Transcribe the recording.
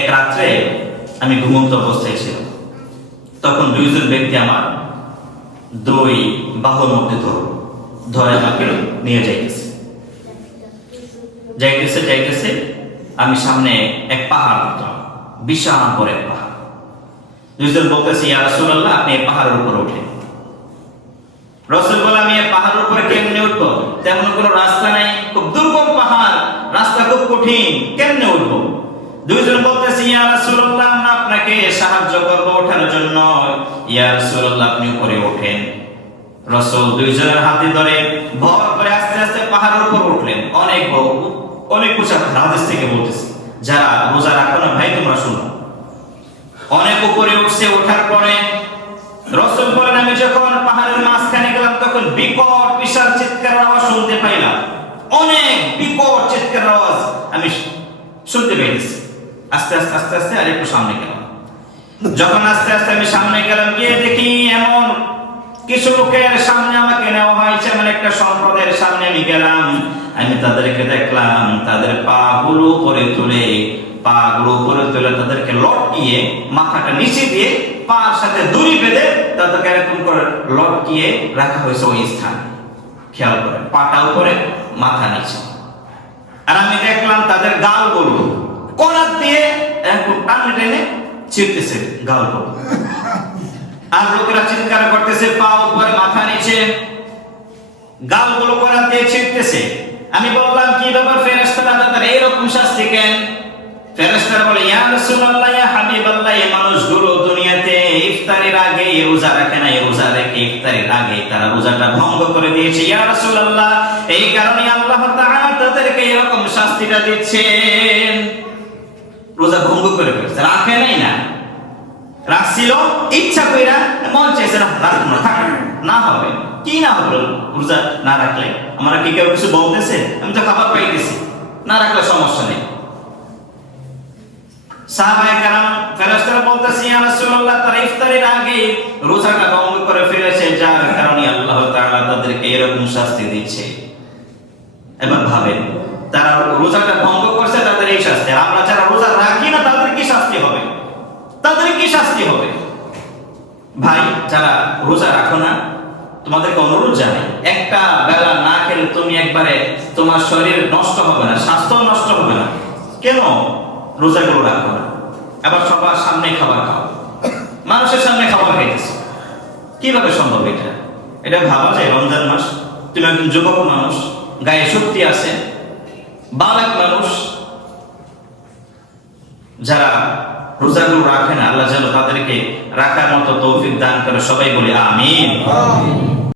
এক রাত্রে আমি ঘুমন্ত অবস্থায় ছিলাম, তখন দুইজন ব্যক্তি আমার দুই বাহুর মধ্যে ধরে আমাকে নিয়ে যাইতেছে। আমি সামনে এক পাহাড় দেখলাম, বিশাল বড় এক পাহাড়। দুইজন বলতেছে, ইয়া রাসূলুল্লাহ, আপনি এই পাহাড়ের উপরে ওঠেন। রাসূল বলে, আমি এই পাহাড়ের উপরে কেমনে উঠবো? তেমন কোনো রাস্তা নাই, খুব দুর্গম পাহাড়, রাস্তা খুব কঠিন, কেমনে উঠবো? দুইজন বলতেছে, ইয়া রাসূলুল্লাহ, আমরা আপনাকে সাহায্য করব ওঠানোর জন্য। ইয়া রাসূলুল্লাহ, আপনি উপরে ওঠেন। রাসূল দুইজনের হাতে ধরে ভর করে আস্তে আস্তে পাহাড়ের উপর উঠলেন। অনেক উঁচা হাদিস থেকে বলতেছে, যারা রোজা রাখো না ভাই, তোমরা শুনো। অনেক উপরে উঠছে, ওঠার পরে রাসূল বলেন, আমি যখন পাহাড়ের মাঝখানে গেলাম, তখন বিকট বিশাল চিৎকারের আওয়াজ শুনতে পাইলাম। অনেক বিকট চিৎকারের আওয়াজ আমি শুনতে পেয়েছি। আস্তে আস্তে আর একটু সামনে গেলাম। যখন আস্তে আস্তে আমি সামনে গেলাম, গিয়ে দেখি এমন কিছু লোকের সামনে আমাকে নেওয়া হয়েছে। এমন একটা সম্প্রদায়ের সামনে আমি গেলাম। আমি তাদেরকে দেখলাম, তাদের পাগুলো উপরে তুলে তাদেরকে লটকিয়ে, মাথাটা নিচে দিয়ে পার সাথে দড়ি বেঁধে তাদেরকে এরকম করে লটকিয়ে রাখা হয়েছে ওই স্থানে। খেয়াল করে, পাটা উপরে, মাথা নিচে। আর আমি দেখলাম তাদের গালগুলো করাত দিয়ে একটু টানে টেনে ছিঁড়তেছে গালগুলো। আর লোকেরা চিৎকার করতেছে, পা উপরে, মাথা নিচে, গালগুলো করাত দিয়ে ছিঁড়তেছে। আমি বললাম, কি ব্যাপার ফেরেশতারা, তাদের এইরকম শাস্তি কেন? ফেরেশতারা বলে, ইয়া রাসূলুল্লাহ, ইয়া হাবিবাল্লাহ, এই মানুষগুলো দুনিয়াতে ইফতারের আগে রোজা রাখে না, রোজা রেখে ইফতারের আগে তারা রোজাটা ভঙ্গ করে দিয়েছে। ইয়া রাসূলুল্লাহ, এই কারণে আল্লাহ তাআলা তাদেরকে এরকম শাস্তিটা দিচ্ছেন। রোজা ভঙ্গ করে ফেলেছে, রাখে নাই না, রাখছিল ইচ্ছা কইরা, মন চাইছে না, রাখবো না, থাক না, হবে কি না হবে? রোজা না রাখলে আমরা কি কেউ কিছু বলতেছে? আমি তো খাবার পাইতেছি, না রাখলে সমস্যা নেই। সাহাবায়ে কেরাম, ফেরেশতারা বলতেছে, ইয়া রাসূলুল্লাহ, তারা ইফতারের আগে রোজাটা ভঙ্গ করে ফেলেছে, যার কারণে আল্লাহ তাআলা তাদেরকে এরকম শাস্তি দিচ্ছে। এবার ভাবেন, তারা রোজাটা ভঙ্গ করছে, তাদের এই শাস্তি। আর আমরা যারা রোজা রাখি না, তাদের কি শাস্তি হবে? ভাই, যারা রোজা রাখো না, তোমাদেরকে অনুরোধ জানাই, একটা বেলা না খেলে তুমি একবারে তোমার শরীর নষ্ট হবে না, স্বাস্থ্য নষ্ট হবে না। কেন রোজাগুলো রাখো না? আবার সবার সামনে খাবার খাও, মানুষের সামনে খাবার খাইতেছো, কিভাবে সম্ভব এটা? এটা ভাবা যায়? রমজান মাস, তুমি একজন যুবক মানুষ, গায়ে শক্তি আছে, বালক মানুষ, যারা রোজাগুলো রাখে না, আল্লাহ যেন তাদেরকে রাখার মতো তৌফিক দান করে। সবাই বলি আমিন।